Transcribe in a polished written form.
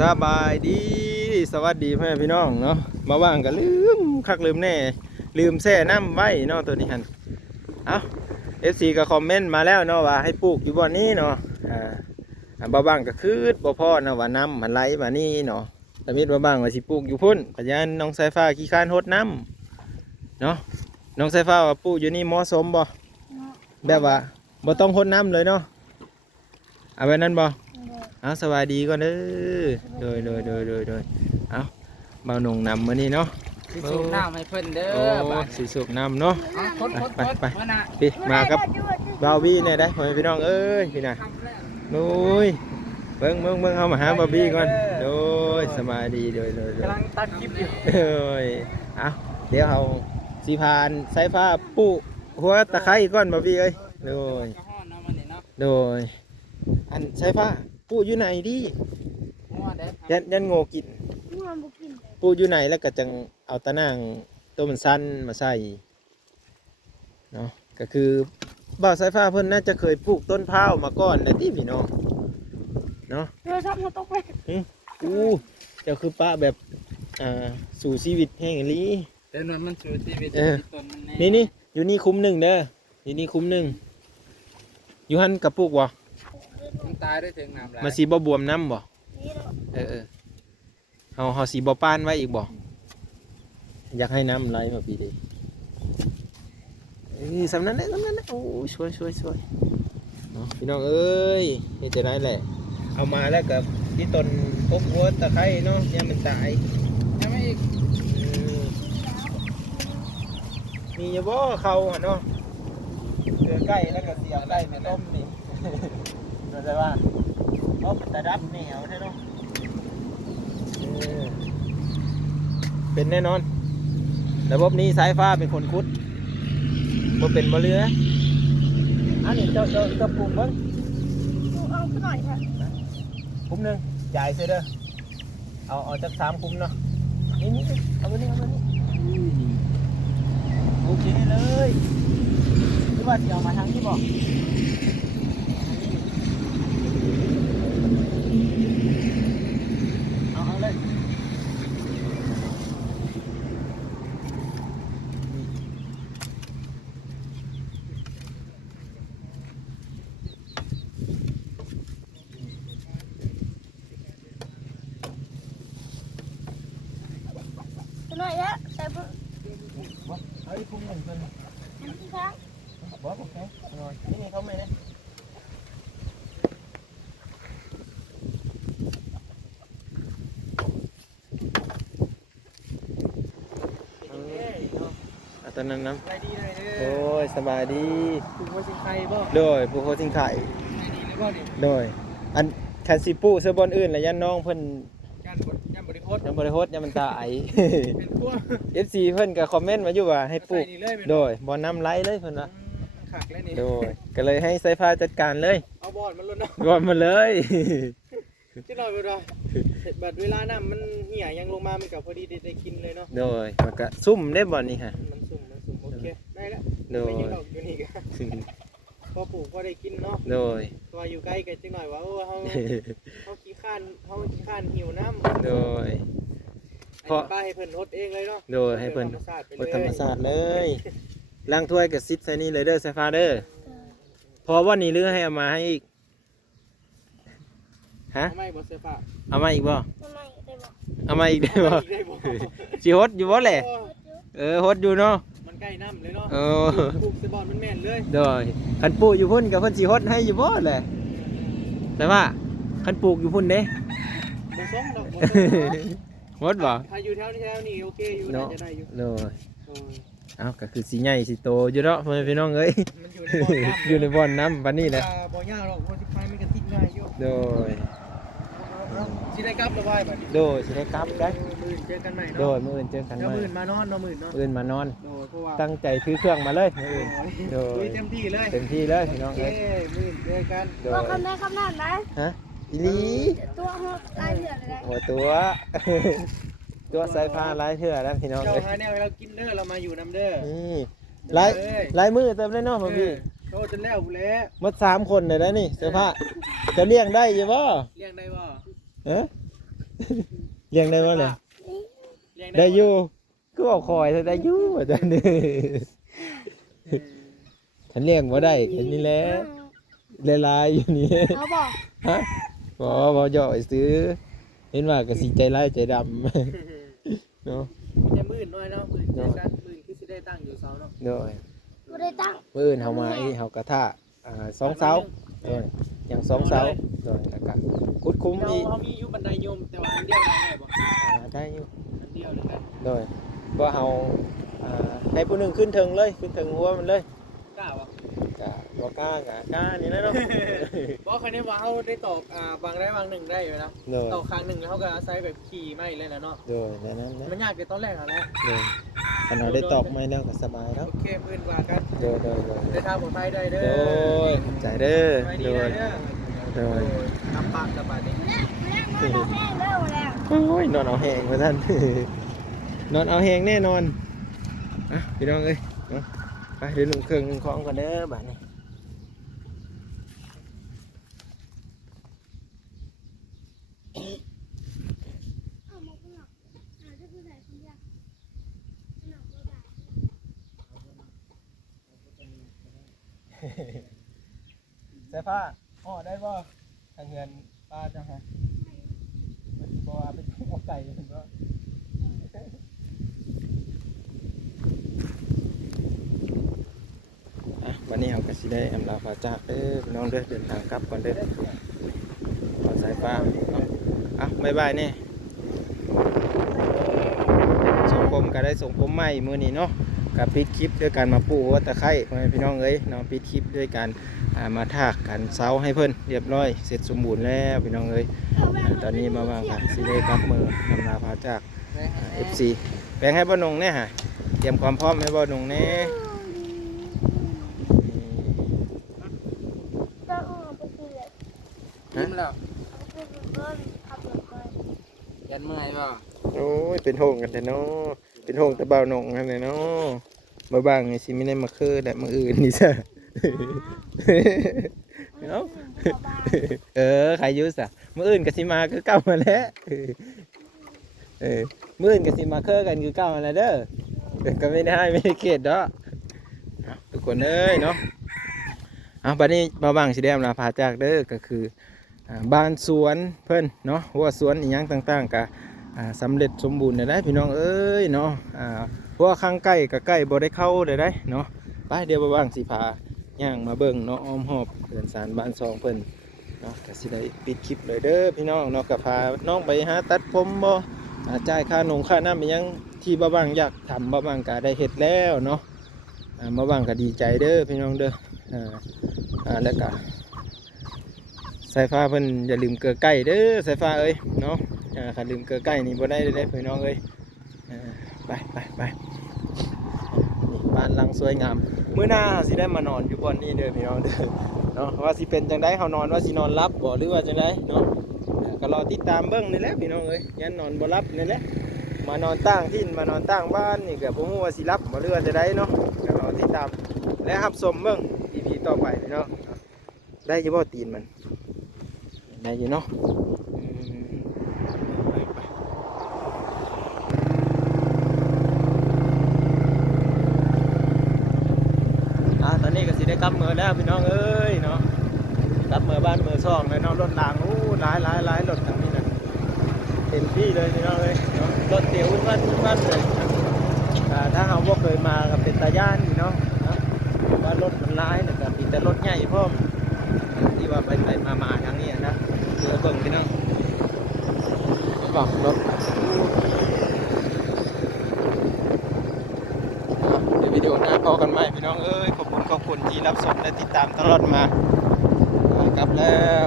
สบายดีสวัสดีพ่อแม่พี่น้องเนาะมาว่างก็ลืมคักลืมแน่ลืมแช่น้ำไว้เนาะตัวนี้ฮันเอาFCก็คอมเมนต์มาแล้วเนาะว่าให้ปลูกอยู่บ่อนนี้เนาะบ่บ้างก็คือบ่พอเนาะว่าน้ำมันไหลมานี่เนาะแต่มิตรบ่บ้างว่าสิปลูกอยู่พุ่นปัญญาน้องสายฟ้าขี้คร้านรดน้ำเนาะน้องสายฟ้าว่าปลูกอยู่นี่เหมาะสมบ่แบบว่าบ่ต้องรดน้ำเลยเนาะเอาไว้นั่นบ่เอาสวัสดีก่อนเด้อโดยเอาเบาหนุ่งนำมานี่เนาะสิสูบน้ำให้เพิ่นเด้อบ้านสีสูบน้ำเนาะไปพี่มากับเบาบี้เนี่ยได้พี่น้องเอ้ยพี่น่ะนุ้ยเบิ่งเอามาหาเบาบี้ก่อนโดยสบายดีโดยกำลังตัดคลิปอยู่เอาเดี๋ยวเอาสีพานสายฟ้าปูหัวตะไคร้ก่อนเบาบี้เอ้ยโดยอันสายฟ้าปูอยู่ไหนดิยันโง่กินปูอยู่ไหนแล้วก็จังเอาตะนางตัวมันสั้นมาใส่เนาะก็คือบ่าวสายฟ้าเพิ่นน่าจะเคยปลูกต้นพร้าวมาก่อนนะที่พี่น้องเนาะชอบมาตกไปเจ้าคือป้าแบบสู่ชีวิตแห่งลีแต่มันสู่ชีวิตต้นมันนี่อยู่นี่คุ้มหนึ่งเด้ออยู่นี่คุ้มหนึ่งอยู่หันกับปลูกวะมันตายด้วยถึงน้ำไหลมาสีบ่บวมน้ำบ่เฮาสีบ่ป้านไว้อีกบ่อยากให้น้ำไหลมาปีดีนี่สำนั้นแหละโอ้ช่วยเนาะพี่น้องเอ้ยนี่จะได้แหละเอามาแล้วกับที่ต้นพกหัวตะไคร้เนาะเนี่ยมันตายยังไม่อีกมีอยู่บ่เขาเนาะเกลือใกล้แล้วก็เสียบได้ไปต้มนี่เราจะว่าเขาเป็นตะดับเหนียวใช่เนาะเป็นแน่นอนระบบนี้สายฟ้าเป็นคนคุดบ่เป็นบ่เรืออันนี้เจ้าปลูกมั้งเอาขึ้นหน่อยค่ะคุ้มหนึ่งจ่ายเสียเด้อเอาจาก3คุ้มเนาะนี่เอาไปนี่โอเคเลยหรือว่าจะเอามาทางนี้บ่เอาเลยหน่อยละใส่ปุ๊บเอาอีกคุ้มหนึ่งเป็นที่ข้างบอสโอเคอร่อยนี่เขาไม่ได้ตอนนั้นน้ำโอ้ยสบายดีปลูกหัวสิงไข่บ่โดยปลูกหัวสิงไข่ดีเลยบ่ดิโดยอันแคนซิปูเสื้อบอลอื่นและยันน้องเพิ่นยันบริโภคยันมันตายFC เพิ่นก็คอมเมนต์มาอยู่ว่าให้ปลูกโดยบ่น้ำไหลเลยเพิ่นว่าขักเลยนี่โดยก็เลยให้สายฟ้าจัดการเลยเอาบอลมันล้นเนาะบอลมาเลยที่เราไปดูบัดเวลาน้ำมันเหี่ยยังลงมามันกับพอดีได้กินเลยเนาะโดยมันก็ซุ่มได้บอลนี่ค่ะมันสุ่มโอเคได้แล้วโดยอยู่นี่ก็พอปลูกพอได้กินเนาะโดยตัวอยู่ใกล้กันจังหน่อยว่าเขาขี้ข้านหิวน้ำโดยพอป้าให้เพิ่นรดเองเลยเนาะโดยให้เพิ่นรดธรรมชาติเลยล้างถ้วยกับซิดใส่นี่เลยเด้อสายฟ้าเด้อพอว่านี่เลือกให้เอามาให้อีกฮะไม่บ่เสื้อผ้าเอามาอีกบ่เอามาอีกได้บ่สิฮดอยู่บ่แหละฮดอยู่เนาะมันใกล้น้ำเลยเนาะปลูกเสื้อบอลมันแม่นเลยโดยคันปลูกอยู่พุ่นกับเพิ่นสิฮดให้อยู่บ่แหละแต่ว่าคันปลูกอยู่พุ่นเด้บ่ส่งดอกฮดบ่ถ้าอยู่แถวนี้โอเคอยู่น่าจะได้อยู่โดยเอาก็คือสิใหญ่สิโตอยู่เนาะพ่อแม่พี่น้องเอ้ยมันอยู่ในบ่อนน้ำบัดนี้แหละบ่ยากหรอกบ่สิไฟมันก็ติดง่ายอยู่โดยสิได้กลับแล้วบ่บัดนี้โดยสิได้กลับได้มื้อเจอกันใหม่เนาะโดยมื้ออื่นเจอกันใหม่มื้อมานอนเนาะมื้อเนาะมื้อมานอนตั้งใจถือเครื่องมาเลยมื้ออื่นโดยเต็มที่เลยพี่น้องเอ้ยมื้อเจอกันตัวคำนั้นนะฮะอีหลีตัวหัวลายเถื่อนเลยหัวตัวสายฟ้าลายเถื่อแล้วพี่น้องเจ้าหาแนวให้เรากินเด้อเรามาอยู่นำเด้อนี่ลายมือเติมได้เนาะพ่อพี่โตจนแล้วแล้วหมด3คนเลยนะนี่เสื้อผ้าจะเลี้ยงได้อยู่บ่เลี้ยงได้บ่ เลี้ยงได้บ่เลย เลี้ยง ได้อยู่ก็เอาคอยได้อยู่อาจารย์นี่ฉันเลี้ยงบ่ได้แค่นี้แหละลายๆอยู่นี่ เขาบอก ฮะบ่ย่อยซื้อเห็นว่าก็สิใจร้ายใจดำเนาะ ไม่ใช่มื่นน้อยเนาะมื่นเจอกันมื่นคือสิได้ตั้งอยู่เสาเนาะ เนาะ กูได้ตั้ง มื้ออื่นเฮามาอีเฮากระทะ2เสาเนาะอย่าง2เสาเนาะแล้วก็คุดคุ้มอีก เขามีอยู่บันไดโยมแต่ว่าอันเดียวได้บ่ ได้อยู่ อันเดียวเลยกัน โดยว่าเฮาให้ผู้หนึงขึ้นเทิงเลยขึ้นเทิงหัวมันเลย กล้าบ่ ก็บ่กล้ากล้านี่นะเนาะ บ่คันนี้ว่าเขาได้ตอกบางได้บางหนึ่งได้อยู่นะ โดย ตอกครั้งหนึ่งแล้วเขาก็อาศัยแบบขี่ไม้เลยนะเนาะ โดยในนั้นนะ มันยากในตอนแรกอะนะ โดยขนาดได้ตอกไม้แล้วก็สบายแล้ว โอเคมื่นว่ากัน โดย ได้ทางปลอดภัยได้เด้ โด อย ใจเด้อ ไปดี โด ได้ ย เด้อ โดย ทำปากสบายดี แม่แม่แม่แห้งแล้ว โอ้ยนอนเอาแหงมาท่าน นอนเอาแหงแน่นอนอ่ะพี่น้องเอ้ยเนาะไปเดี๋ยวหนุ่มเครื่องหนึ่งของก่อนเด้อบ้านนี้ใส่ผ้าห่อได้ป่ะทางเงินป้าจังฮะมันสิบอกว่าเป็นเอาไก่เห็นป่ะอ่ะวันนี้เราก็สิได้อำลาพาจากเด้อพี่น้องเด้อเดินทางกลับก่อนเด้อขอสายฟ้าเนาะอ่ะบ๊ายบายเนี่ยส่งผมก็ได้ส่งผมใหม่มื้อนี้เนาะกับปิดคลิปด้วยการมาปลูกหัวตะไคร้พ่อแม่พี่น้องเอ้ยเนาะปิดคลิปด้วยการมาถากกันเสาให้เพิ่นเรียบร้อยเสร็จสมบูรณ์แล้วพี่น้องเอ้ยตอนนี้มาว่างกันสิได้กลับมืออำลาพาจาก FC แบ่งให้บ่นงแน่ฮะเตรียมความพร้อมให้บ่นงแน่ จะออกไปเสีย ยิ้มแล้ว เอาไปเบิ้ลขับรถไป ยันเมื่อยป่ะ โอ้ยเป็นโฮงกันแต่เนาะเป็นโฮงแต่เบาหนงกันแต่เนาะมาบางไงสิไม่ได้มาคือแต่มาอื่นนี่จ้ะเนาะใครอยุ่สะมืออื่นกับสิมาคือเก้ามาแล้วมืออื่นกับสิมาคือกันคือเก้ามาแล้วเด้อก็ไม่ได้ไม่ได้เกลียดเนาะทุกคนเอ้ยเนาะบัดนี้มาบางสิได้อำลาพาจากเด้อก็คือบ้านสวนเพิ่นเนาะหัวสวนอีหยังต่างๆกะสำเร็จสมบูรณ์ได้พี่น้องเอ้ยเนาะเพราะว่าข้างใกล้กับใกล้บ่ได้เข้าได้เนาะไปเดี๋ยวบางสิพาย่างมาเบิ่งเนาะอ้อมหอบเรือนสารบ้านซองเพิ่นเนาะก็สิได้ปิดคลิปเลยเด้อพี่น้องเนาะก็พาน้องไปหาตัดผมบ่จ่ายค่าน้ำอีหยังที่บ่บางอยากทำบ่บางก็ได้เฮ็ดแล้วเนาะบ่บางก็ดีใจเด้อพี่น้องเด้อแล้วก็สายฟ้าเพิ่นอย่าลืมเกลือไก่เด้อสายฟ้าเอ้ยเนาะถ้าลืมเกลือไก่นี่บ่ได้เลยพี่น้องเอ้ยไปนี่บ้านหลังสวยงามมื้อหน้าสิได้มานอนอยู่บ่อนนี้เด้อพี่น้องเด้อเนาะว่าสิเป็นจังได๋เฮานอนว่าสินอนรับบ่หรือว่าจังได๋เนาะก็รอติดตามเบิ่งนี่แหละพี่น้องเอ้ยยันนอนบ่รับนี่แหละมานอนตั้งที่มานอนตั้งบ้านนี่ก็บ่ฮู้ว่าสิรับบ่หรือว่าจังได๋เนาะก็รอติดตามและรับชมเบิ่ง EP ต่อไปพี่น้องได้อยู่บ่ตีนมันได้อยู่เนาะตอนนี้ก็สิได้กลับเมือแล้วพี่น้องเอ้ยเนาะกลับเมือบ้านเมือซ่องเลยเนาะรถรางหลายรถทางนี้นะเต็มที่เลยพี่น้องเอ้ยเนาะรถเตี๋ยววุ่นวายเลยถ้าเราบ่เคยมาก็เป็นตาย่านพี่น้องนะว่ารถมันหลายแล้วก็มีแต่รถใหญ่พร้อมที่ว่าไปมาทางนี้นะเดี๋ยวเบิ่งพี่น้องบอกรถเดี๋ยววิดีโอหน้าพอกันไหมพี่น้องเอ้ยขอบคุณที่รับชมและติดตามตลอดมากลับแล้ว